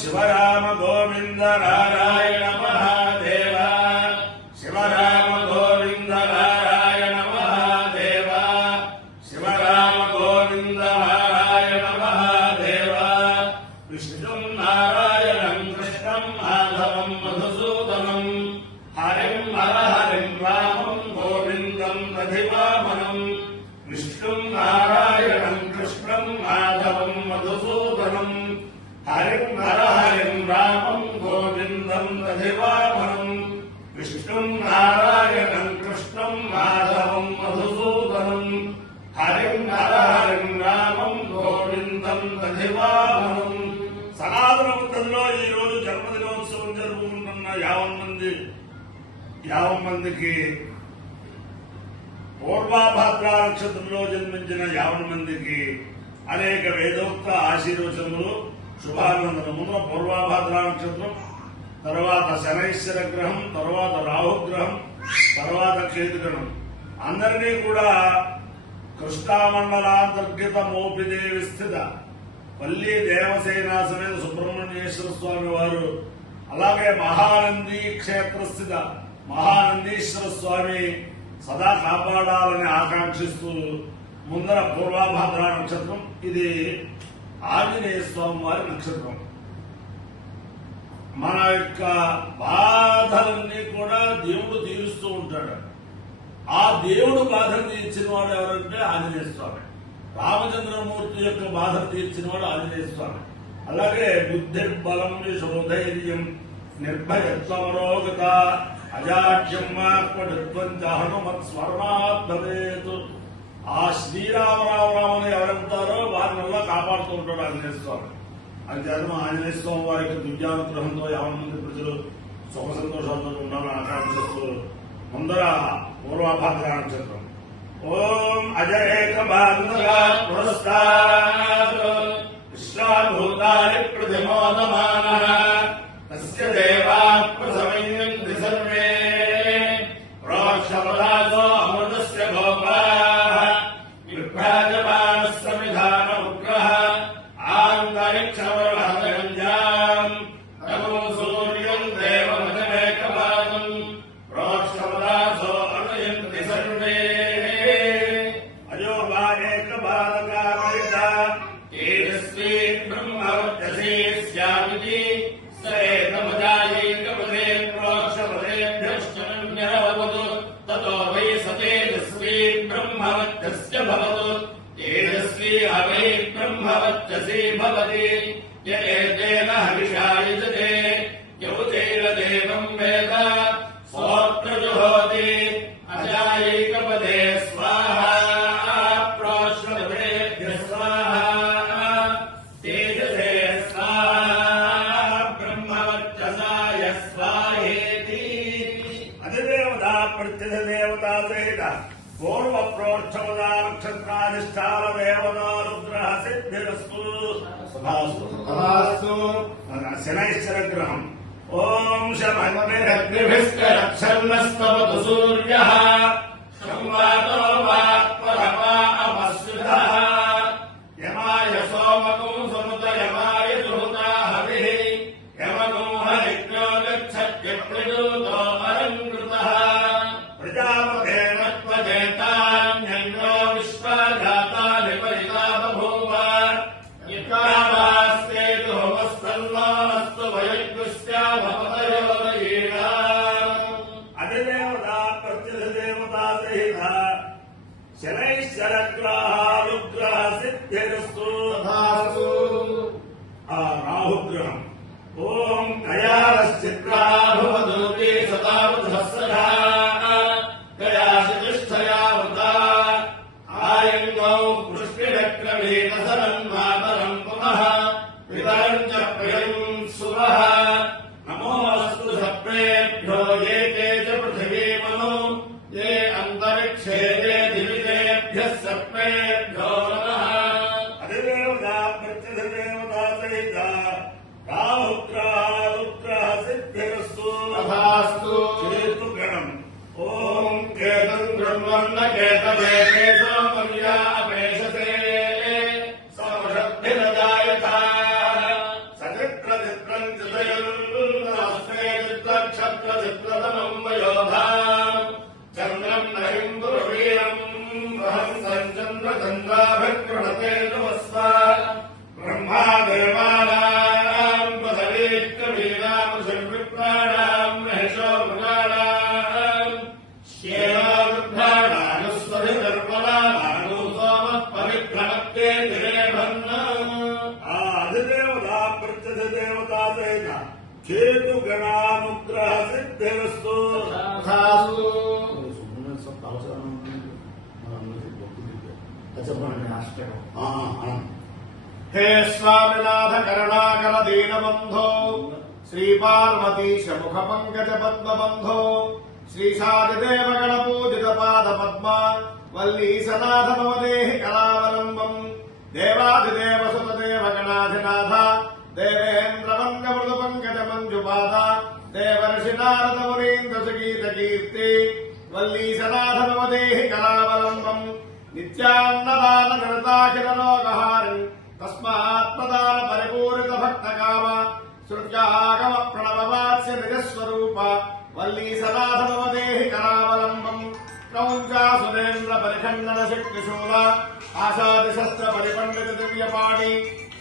శివరామ గోవింద నారాయణ మహాదేవ శివరామ గోవింద నారాయణ మహాదేవ శివరామ గోవింద నారాయణ మహాదేవ విష్ణుం నారాయణం కృష్ణం మాధవం మధుసూదనం హరిం హరిం రామం గోవిందం దధివామనం విష్ణుం నారాయణం కృష్ణం మాధవం మధుసూదనం హరిం హరిం రామం గోవిందం దధివామనం విష్ణుం నారాయణం కృష్ణం మాధవం మధుసూదనం హరిం హరిం రామం గోవిందం దధివామనం. సనాతన బుద్ధంలో ఈ రోజు జన్మదినోత్సవం జరుపుకుంటున్న 50 మందికి పూర్వాభాద్ర నక్షత్రంలో జన్మించిన 50 మందికి అనేక వేదోక్త ఆశీర్వచనములు శుభాభినందనములు. పూర్వాభాద్ర నక్షత్రం తర్వాత శనైశ్వర గ్రహం, తర్వాత రాహుగ్రహం, తర్వాత కేతుగ్రహం అందరినీ కూడా కృష్ణామండలాంతర్గత మోపిదేవి స్థిత పల్లి దేవసేనా సమేత సుబ్రహ్మణ్యేశ్వర స్వామి వారు, అలాగే మహానంది క్షేత్రస్థిత మహానందీశ్వర స్వామి సదా కాపాడాలని ఆకాంక్షిస్తూ ముందర పూర్వాభాద్ర నక్షత్రం, ఇది ఆంజనేయ స్వామి వారి నక్షత్రం. మన యొక్క బాధలన్నీ కూడా దేవుడు తీరుస్తూ ఉంటాడు. ఆ దేవుడు బాధను తీర్చిన వాడు ఎవరంటే ఆంజనేయ స్వామి. రామచంద్రమూర్తి యొక్క బాధను తీర్చిన వాడు ఆంజనేయ స్వామి. అలాగే బుద్ధిర్బలం యశోధైర్యం నిర్భయత్వమరోగత అజాడ్యం వాక్పటుత్వం చ హనుమత్ స్మరణాత్ భవేత్. ఆ శ్రీరామరామరామని ఎవరెళ్తారో వారినల్లా కాపాడుతూ ఉంటాడు ఆంజనేయ స్వామి. అంతేత ఆంజనేయ స్వామి వారికి దివ్యానుగ్రహంతో 50 మంది ప్రజలు సుఖ సంతోషాలతో ఉండాలని ఆకాంక్షిస్తూ ముందర పూర్వాభాద్ర నక్షత్రం. ఓం అజయేక విశ్వాభూతాని ప్రతిమోదమానః తస్య దేవాః ప్రసమయంతి సర్వే ప్రోక్షపదాసో అమృతస్య గోపాః విభ్రాజమానః సమిధాన ఉగ్రః ఆంతరిక్షవర్హతగంజాం నమో సూర్యం దేవమజమేకపాదం ప్రోక్షపదాసో అనుయంతి సర్వే అజో వా ఏకపాదకామయుత తేజస్వీ బ్రహ్మవర్చసీ స్యామితి సరేతమజాయేకపదే ప్రోక్షపదేభ్యశ్చనన్యరవతు తతో వై సతేజస్వీ బ్రహ్మవర్చస్య భవతు తేజస్వీ అవై బ్రహ్మవర్చసీ భవతి యతేన హవిషా యజతే యౌతేన దేవం వేద సోత్రజుహోతి అజాయేకపదే స్వాహా ప్రోక్షపదేభ్య స్వాహా తేజసే స్వాహా బ్రహ్మవర్చసాయ స్వాహేతి. అధిదేవత ప్రత్యధిదేవత సహిత పూర్వ ప్రోక్షపదా నక్షత్రాధిష్టాన దేవతానుగ్రహ సిద్ధిరస్తు. శనైశ్వర గ్రహం. ఓం శమగ్నిరగ్నిభిశ్చరక్షన్నస్తవతు సూర్యః సంవాతో వాక్పరమా అమస్యుధః యమాయ సోమకం సునుత యమాయ సుహృతా హవిః యమకం హరిజ్ఞో గచ్చత్యప్రజూతో అలంకృతః ప్రజాపతేన త్వజేతాన్యన్యో విశ్వజాతాని పరితా బభూవ యత్కామాస్తేతు హోమస్తన్నోస్తు వయగ్గుస్యామపతయోరయీణా. అధిదేవత ప్రత్యధిదేవత సహిత శనైశ్చరగ్రహానుగ్రహ సిద్ధిరస్తు. ఆ రాహుగ్రహం. ఓం కయాశ్చిత్రాభవదూతి శతావసహస్రధా కయాశితిష్ఠయా వృతా ఆయంగౌ వృష్టిరక్రమేణసరం మాతరం పునః పితరం చ ప్రియం సువః నమోస్తు సప్రేభ్యో ఏ తే చ పృథివీమను ఏ అంతరిక్షే ఏ దివిజేభ్యః సప్రేభ్యో నమః. అధిదేవత ప్రత్యధిదేవత సహిత రాహుగ్రహానుగ్రహ సిద్ధిరస్తు. కేతుగణం. ఓం కేతం బ్రహ్మన్న కేతవే కేశోపర్యా అపేషతే సమషద్భిరజాయత సచిత్రజిత్ ప్రత్యక్ష దేవతా సహిత కేతు గణానుగ్రహ సిద్ధిరస్తు. हे स्वामिनाथ करुणाकर दीनबंधो श्री पार्वतीश मुख पंकज पद्मबंधो श्री शादिदेव गणपूजित पाद पद्मा वल्लीसनाथ भवदेहि कलावलंबम् देवादिदेव सुतदेव गणाधिनाथ देवेन्द्र वंग मृदु पंकज मंजुपाद देवर्षि नारद मुनीन्द्र सुगीत कीर्ति वल्लीसनाथ भवदेहि कलावलंबम् नित्यान्नदान गणताखिल लोकहारन् तस्मात्मदान परिपूरित भक्त काम श्रुत्यागम प्रणव वात्स्य निजस्वरूप वल्लीसनाथ भवदेहि करावलंबम् क्रौञ्चा सुरेन्द्र परिखण्डन शक्तिशूल आशादि शस्त्र परिपण्डित दिव्यपाणि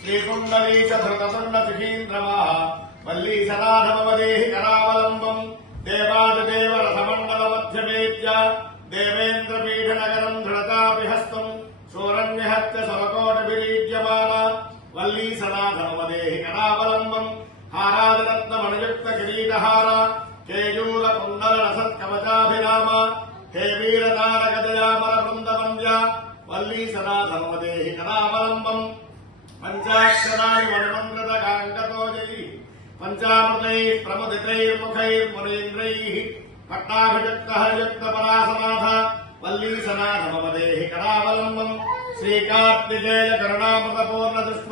श्रीकुण्डलीश धृततुण्ड सुखीन्द्रमाः वल्लीसनाथ भवदेहि करावलंबम् देवादिदेव रथमण्डल मध्यवेद्य देवेन्द्र पीठ नगरम् दृढतापि हस्तम् शूरन्यहत्य समकोटिभिरीड्यमान वल्लीसनाथ भवदेहि करावलंबम् हारादिरत्नमणियुक्त किरीटहार केयूर कुण्डल रसत्कवचाभिराम हे वीरतारक दयामर वृन्दवन्द्य वल्लीसनाथ भवदेहि करावलंबम् पञ्चाक्षराणि मणिमन्त्रतकाङ्कतोजयि पञ्चामृतैः प्रमुदितैर्मुखैर्मुनीन्द्रैः पट्टाभिषक्तहरियुक्तपरासनाथ वल्लीसनाथ भवदेहि करावलंबम् श्रीकार्तिकेय करुणामृतपूर्णदुष्प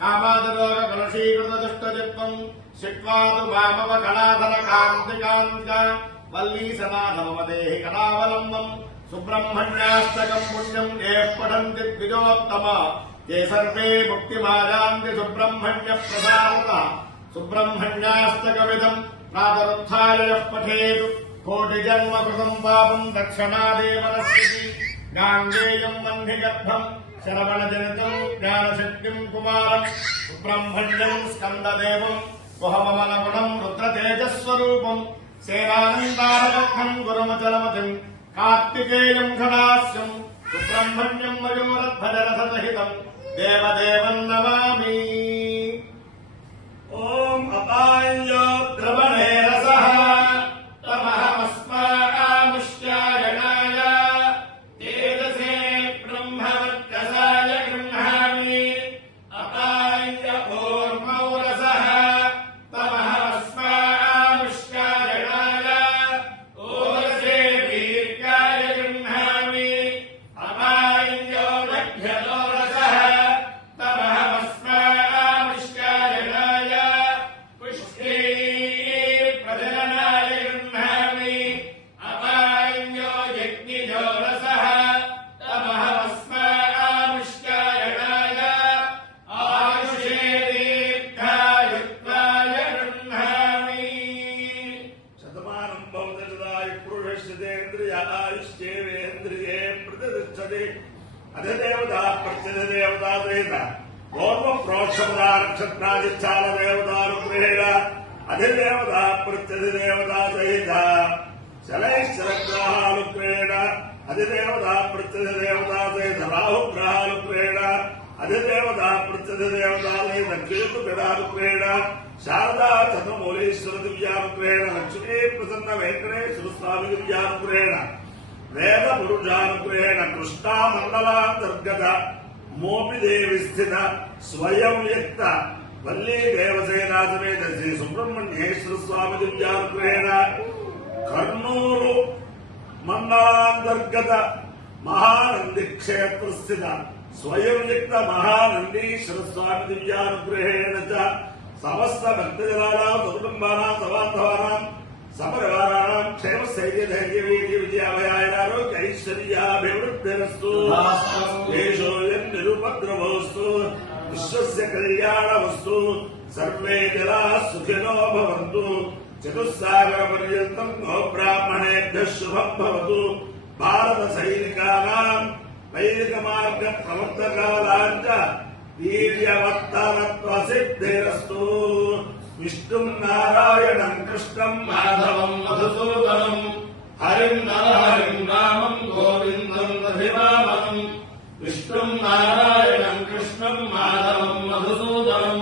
कामादिरोग कलुषीकृत दुष्टचित्तम् शिक्वा तु वामव कलाधर कान्तिकान्त वल्लीसनाथ भवदेहि करावलंबम् सुब्रह्मण्याष्टकम् पुण्यम् ये पठन्ति द्विजोत्तम ये सर्वे मुक्तिमाजान्ति सुब्रह्मण्य प्रसादतः सुब्रह्मण्याष्टकमिदम् प्रातरुत्थाय यः पठेत् कोटिजन्म कृतम् पापम् दक्षिणादेव नश्यति गाङ्गेयम् वह्नि गर्भम् श्रवणजनितम् ज्ञानशक्तिम् कुमारम् सुब्रह्मण्यम् स्कन्ददेवम् गुहममलगुणम् रुद्रतेजस्वरूपम् सेनानन्दारबद्धम् गुरुमचलमतिम् कार्तिकेयम् खडास्यम् सुब्रह्मण्यम् मयूरध्वजरथसहितम् देवदेवम् नमामि। ओम अपाञ्च द्रवणे रसः तमहमस्मामुष्यायणाय तेजसे ब्रह्मवर्चसाय गृह्णामि। अपाञ्च ऊर्मौ रसः तमहमस्मामुष्यायणाय ओरसे दीर्घाय गृह्णामि। अपाञ्च दभ्यतो रसः तमहमस्मामुष्यायणाय पुष्टे प्रजननाय गृह्णामि। अपाञ्चो यज्ञिजो रसः तमहमस्मामुष्यायणाय आयुषे दीर्घायुत्वाय गृह्णामि। शतमानं भवति तदाय पुरुषस्येन्द्रिय आयुष्येवेन्द्रिये प्रतिष्ठते। अधिदेवता प्रत्यधिदेवता सहित पूर्व प्रोक्षपदा नक्षत्राधिष्ठान देवतानुग्रहेण अधिदेवता प्रत्यधिदेवता सहित शनैश्चरग्रहानुग्रहेण अधिदेवता प्रत्यधिदेवता सहित राहुग्रहानुग्रहेण अधिदेवता प्रत्यधिदेवता सहित केतुगणानुग्रहेण शारदा चतुर्मूलेश्वर दिव्यानुग्रहेण लक्ष्मी प्रसन्न वेंकटेश्वर स्वामी दिव्यानुग्रहेण वेद पुरुषानुग्रहेण कृष्णा मंडलांतर्गत मोपिदेवी स्थित स्वयं व्यक्त वल्ली देवसेना समेत श्री सुब्रह्मण्येश्वर स्वामी दिव्यानुग्रहेण कर्नूलु मंडलांतर्गत महानंदी क्षेत्र स्थित स्वयं व्यक्त महानंदीश्वर स्वामी दिव्यानुग्रहेण च समस्त भक्तजनानां सकुटुम्बानां सबान्धवानां सपरिवाराणां क्षेमस्थैर्य धैर्य वीर्य विजयाभयारोग्य ऐश्वर्याभिवृद्धिरस्तु। देशोऽयं निरुपद्रवोऽस्तु विश्वस्य कल्याणमस्तु। सर्वे जनाः सुखिनो भवन्तु। चतुस्सागरपर्यन्तं गोब्राह्मणेभ्यः शुभं भवतु। भारतसैनिकानां वैदिकमार्गप्रवर्तकानां च वीर्यवर्धनत्वसिद्धिरस्तु। विष्णुं नारायणं कृष्णं माधवं मधुसूदनं हरिं नरहरिं रामं गोविन्दं रघुनाथं। विष्णुं नारायणं कृष्णं माधवं मधुसूदनं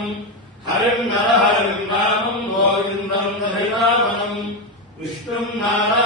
హరిం నరహరిం రామం గోవిందం హరినామం విష్ణుం నారాయణం